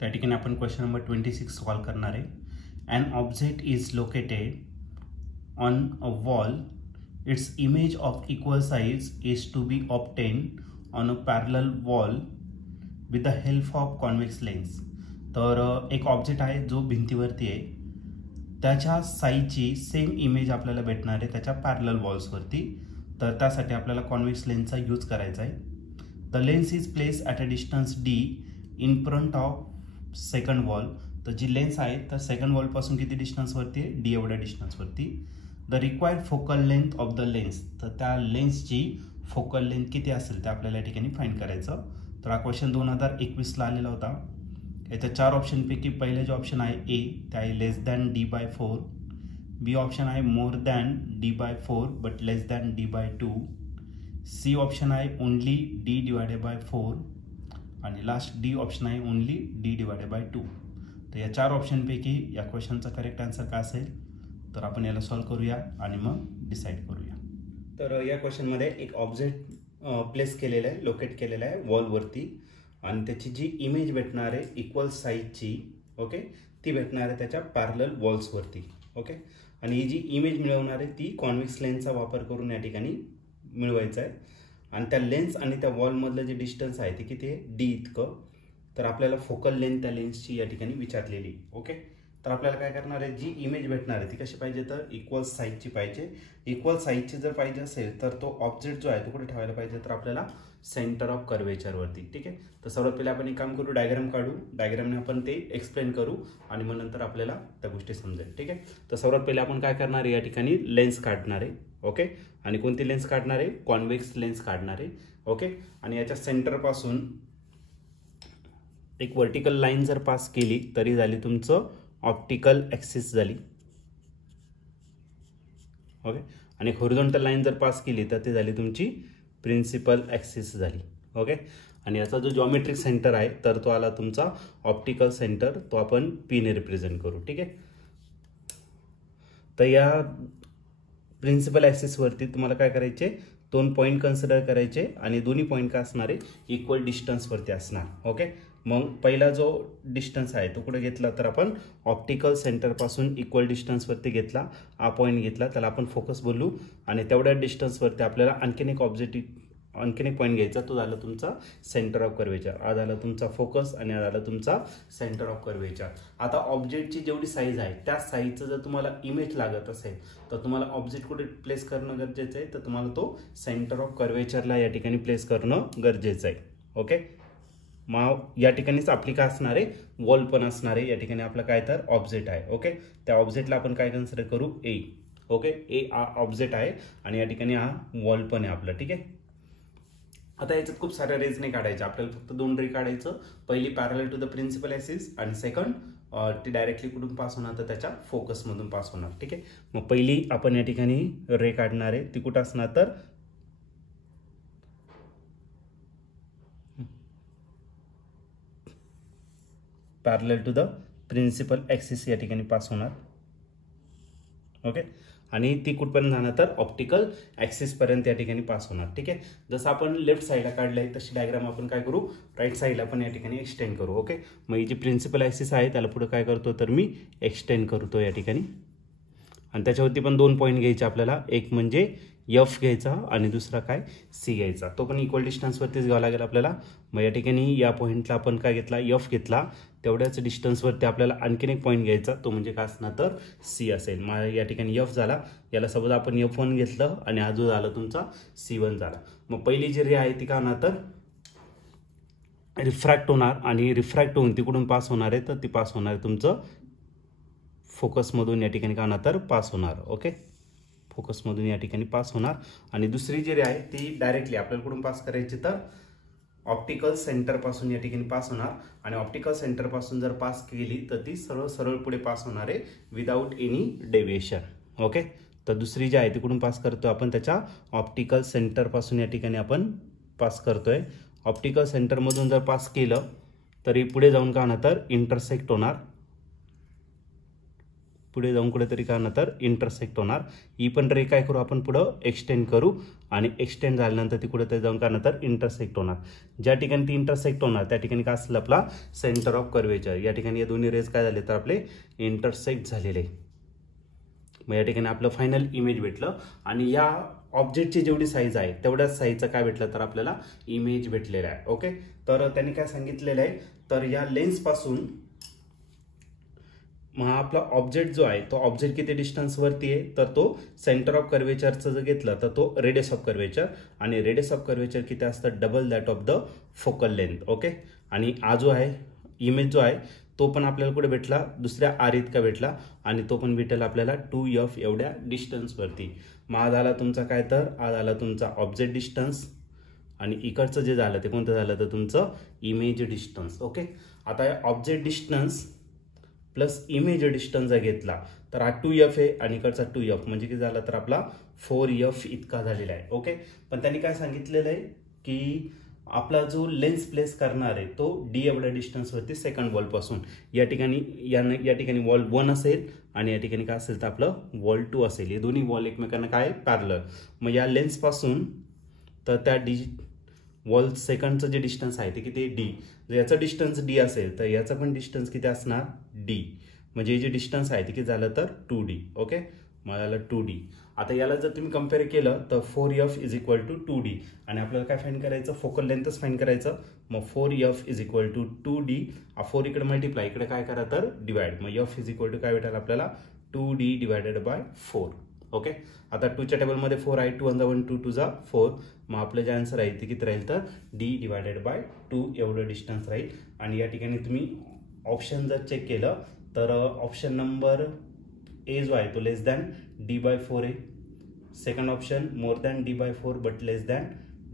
त्या ठिकाणी आपण क्वेश्चन नंबर 26 सॉल्व करणार आहे. An object is located on a wall. Its image of equal size is to be obtained on a parallel wall with the help of convex lens. तर एक object आहे जो भिंतीवरती आहे, त्याच्या साईजची सेम इमेज आपल्याला भेटणार आहे त्याच्या पॅरलल वॉल्सवरती. तर त्यासाठी आपल्याला कॉन्व्हेक्स लेन्सचा यूज करायचा आहे. The lens is place at a distance D in front of second wall. तर जी लेन्स आहे तर सेकंड वॉलपासून किती डिस्टन्सवरती आहे, डी एवढ्या डिस्टन्सवरती. The required focal length of the lens. तर त्या लेन्सची फोकल लेंथ किती असेल ते आपल्याला या ठिकाणी फाइंड करायचं. तर हा क्वेश्चन 2021ला आलेला होता. याच्या 4 ऑप्शनपैकी पहिले जे ऑप्शन आहे ए ते आहे लेस दॅन d/4. बी ऑप्शन आहे more than d/4 but less than d/2. C option आहे ओनली d/4 आणि लास्ट डी ऑप्शन आहे ओनली d/2. तर या 4 ऑप्शनपैकी या क्वेश्चनचा करेक्ट आन्सर काय असेल तर आपण याला सॉल्व्ह करूया आणि मग डिसाईड करूया. तर या क्वेश्चनमध्ये एक ऑब्जेक्ट प्लेस केलेला आहे, लोकेट केलेला आहे वॉलवरती आणि त्याची जी इमेज भेटणार आहे इक्वल साईजची, ओके, ती भेटणार आहे त्याच्या पॅरलल वॉल्सवरती. ओके, आणि ही जी इमेज मिळवणार आहे ती कॉन्व्हेक्स लेन्सचा वापर करून या ठिकाणी मिळवायचं आहे. आणि त्या लेन्स आणि त्या वॉलमधलं जे डिस्टन्स आहे ते किती आहे, डी इतकं. तर आपल्याला फोकल लेंथ त्या लेन्सची या ठिकाणी विचारलेली. ओके, तर आपल्याला काय करणार आहे, जी इमेज भेटणार आहे ती कशी पाहिजे तर इक्वल साईजची पाहिजे. इक्वल साईजची जर पाहिजे असेल तर तो ऑब्जेक्ट जो आहे तो कुठे ठेवायला पाहिजे तर आपल्याला सेंटर ऑफ कर्वेचरवरती. ठीक आहे, तर सर्वात पहिले आपण एक काम करू, डायग्राम काढू, डायग्रामने आपण ते एक्सप्लेन करू आणि मग नंतर आपल्याला त्या गोष्टी समजेल. ठीक आहे, तर सर्वात पहिले आपण काय करणार आहे, या ठिकाणी लेन्स काढणार आहे. ओके, आणि कोणती लेन्स काढणार आहे, कॉन्व्हेक्स लेन्स काढणार आहे. ओके, आणि याच्या सेंटरपासून एक वर्टिकल लाईन जर पास केली तरी झाली तुमचं ऑप्टिकल ॲक्सिस झाली. ओके, आणि हॉरिझॉन्टल लाईन जर पास केली तर ती झाली तुमची प्रिन्सिपल ॲक्सिस झाली. ओके, आणि याचा जो जॉमेट्रिक सेंटर आहे तर तो आला तुमचा ऑप्टिकल सेंटर, तो आपण पी ने रिप्रेझेंट करू. ठीक आहे, तर या प्रिन्सिपल ॲक्सिसवरती तुम्हाला काय करायचे, 2 पॉईंट कन्सिडर करायचे आणि दोन्ही पॉईंट काय असणार आहे, इक्वल डिस्टन्सवरती असणार. ओके, मग पहिला जो डिस्टन्स आहे तो कुठे घेतला तर आपण ऑप्टिकल सेंटरपासून इक्वल डिस्टन्सवरती घेतला, हा पॉईंट घेतला, त्याला आपण फोकस बोलू. आणि तेवढ्या डिस्टन्सवरती आपल्याला आणखीन एक पॉईंट घ्यायचा, तो झाला तुमचा सेंटर ऑफ कर्वेचर. हा झाला तुमचा फोकस आणि हा झाला तुमचा सेंटर ऑफ कर्वेचर. आता ऑब्जेक्टची जेवढी साईज आहे त्या साईजचं जर तुम्हाला इमेज लागत असेल तर तुम्हाला ऑब्जेक्ट कुठे प्लेस करणं गरजेचं आहे, तर तुम्हाला तो सेंटर ऑफ कर्वेचरला या ठिकाणी प्लेस करणं गरजेचं आहे. ओके, मग या ठिकाणीच आपली काय असणार आहे, वॉल पण असणार आहे. या ठिकाणी आपलं काय तर ऑब्जेक्ट आहे. ओके, त्या ऑब्जेक्टला आपण काय कन्सिडर करू, ए. ओके, ए हा ऑब्जेक्ट आहे आणि या ठिकाणी हा वॉल पण आहे आपलं. ठीक आहे, आता याच्यात खूप साऱ्या रेज नाही काढायच्या, आपल्याला फक्त 2 रे काढायचं. पहिली parallel to the principal axis आणि सेकंड ती डायरेक्टली कुठून पास होणार तर त्याच्या फोकसमधून पास होणार. ठीक आहे, मग पहिली आपण या ठिकाणी रे काढणार आहे, ती कुठं असणार तर parallel to the principal axis या ठिकाणी पास होणार. ओके, आणि ती कुठपर्यंत जाणार तर ऑप्टिकल ॲक्सिसपर्यंत या ठिकाणी पास होणार. ठीक आहे, जसं आपण लेफ्ट साईडला काढलं आहे तशी डायग्राम आपण काय करू, राईट साईडला पण या ठिकाणी एक्सटेंड करू. ओके, मग ही जी प्रिन्सिपल ॲक्सिस आहे त्याला पुढे काय करतो तर मी एक्सटेंड करतो या ठिकाणी. आणि त्याच्यावरती पण 2 पॉईंट घ्यायचे आपल्याला, एक म्हणजे एफ घ्यायचा आणि दुसरा काय सी घ्यायचा, तो पण इक्वल डिस्टन्सवरतीच घ्यावा लागेल आपल्याला. मग या ठिकाणी या पॉईंटला आपण काय घेतला, एफ घेतला, तेवढ्याच डिस्टन्सवरती आपल्याला आणखीन एक पॉईंट घ्यायचा, तो म्हणजे काय असणार तर सी असेल. मग या ठिकाणी एफ झाला, याला सपोज आपण F1 घेतलं आणि हा जो झाला तुमचा C1 झाला. मग पहिली जी रे आहे ती काय होणार तर रिफ्रॅक्ट होणार आणि रिफ्रॅक्ट होऊन तिकडून पास होणार आहे, तर ती पास होणार आहे तुमचं फोकसमधून या ठिकाणी काय होणार तर पास होणार. ओके, फोकसमधून या ठिकाणी पास होणार. आणि दुसरी जी रे आहे ती डायरेक्टली आपल्याला कुठून पास करायची तर ऑप्टिकल सेंटरपासून या ठिकाणी पास होणार. आणि ऑप्टिकल सेंटरपासून जर पास केली तर ती सरळ पुढे पास होणार आहे विदाऊट एनी डेविएशन. ओके, तर दुसरी जी आहे ती कुठून पास करतोय आपण, त्याच्या ऑप्टिकल सेंटरपासून या ठिकाणी आपण पास करतोय. ऑप्टिकल सेंटरमधून जर पास केलं तरी पुढे जाऊन काय होणार तर इंटरसेक्ट होणार पुढे जाऊन कुठेतरी काय होणार तर इंटरसेक्ट होणार. ही पण रे काय करू आपण पुढं एक्सटेंड करू आणि एक्सटेंड झाल्यानंतर ती कुठेतरी जाऊन काय होणार तर इंटरसेक्ट होणार. ज्या ठिकाणी ती इंटरसेक्ट होणार त्या ठिकाणी काय असेल आपला सेंटर ऑफ कर्वेचर. या ठिकाणी या दोन्ही रेज काय झाले तर आपले इंटरसेक्ट झालेले. मग या ठिकाणी आपलं फायनल इमेज भेटलं आणि या ऑब्जेक्टची जेवढी साईज आहे तेवढ्याच साईजचं काय भेटलं तर आपल्याला इमेज भेटलेला आहे. ओके, तर त्यांनी काय सांगितलेलं आहे तर या लेन्सपासून मग आपला ऑब्जेक्ट जो आहे तो ऑब्जेक्ट किती डिस्टन्सवरती आहे तर तो सेंटर ऑफ कर्वेचरचं जर घेतलं तर तो रेडियस ऑफ कर्वेचर आणि रेडियस ऑफ कर्वेचर किती असतं double that of the focal length. Okay, आणि हा जो आहे इमेज जो आहे तो पण आपल्याला कुठे भेटला दुसऱ्या आर इतका भेटला आणि तो पण भेटेल आपल्याला 2f एवढ्या डिस्टन्सवरती. मग हा झाला तुमचा काय तर हा झाला तुमचा ऑब्जेक्ट डिस्टन्स आणि इकडचं जे झालं ते कोणतं झालं तर तुमचं इमेज डिस्टन्स. ओके, आता object distance plus image distance जर घेतला तर हा 2f आहे आणि इकडचा 2f म्हणजे किती झाला तर आपला 4f इतका झालेला आहे. ओके, पण त्यांनी काय सांगितलेलं आहे की आपला जो लेन्स प्लेस करणार आहे तो डी एवढ्या डिस्टन्सवरती सेकंड वॉलपासून या ठिकाणी वॉल 1 असेल आणि या ठिकाणी काय असेल तर आपलं वॉल 2 असेल. हे दोन्ही वॉल एकमेकांना काय पॅरलल. मग या लेन्सपासून तर त्या वॉल सेकंडचं जे डिस्टन्स आहे ते किती डी. जर याचं डिस्टन्स डी असेल तर याचं पण डिस्टन्स किती असणार डी. म्हणजे जे डिस्टन्स आहे ते किती झालं तर 2d. ओके, मग झालं 2d. आता याला जर तुम्ही कम्पेअर केलं तर 4f is equal to 2d आणि आपल्याला काय फाईंड करायचं फोकल लेंथच फाईंड करायचं. मग 4f is equal to 2d. 4 इकडे मल्टिप्लाय इकडे काय करा तर डिवाइड. मग f इज इक्वल टू काय भेटेल आपल्याला 2d डिवायडेड बाय 4. ओके, आता 2च्या टेबलमध्ये 4 आहे. 2 1 2 2 4. मग आपलं जे आन्सर आहे ते किती राहील तर d डिवायडेड बाय 2 एवढं डिस्टन्स राहील. आणि या ठिकाणी तुम्ही ऑप्शन जर चेक केलं तर ऑप्शन नंबर ए जो आहे तो लेस दॅन d/4 आहे. Second option more than d/4 but less than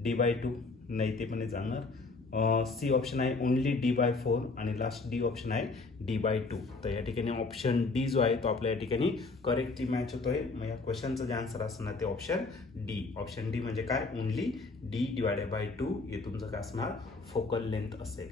d/2 नाही ते पण जाणार. सी ऑप्शन आहे ओनली d/4 आणि लास्ट डी ऑप्शन आहे d/2. तर या ठिकाणी ऑप्शन डी जो आहे तो आपल्या या ठिकाणी करेक्टली मॅच होतोय. मग या क्वेश्चनचं जे आन्सर असणार ते ऑप्शन डी. ऑप्शन डी म्हणजे काय ओनली d/2 हे तुमचं काय असणार फोकल लेंथ असेल.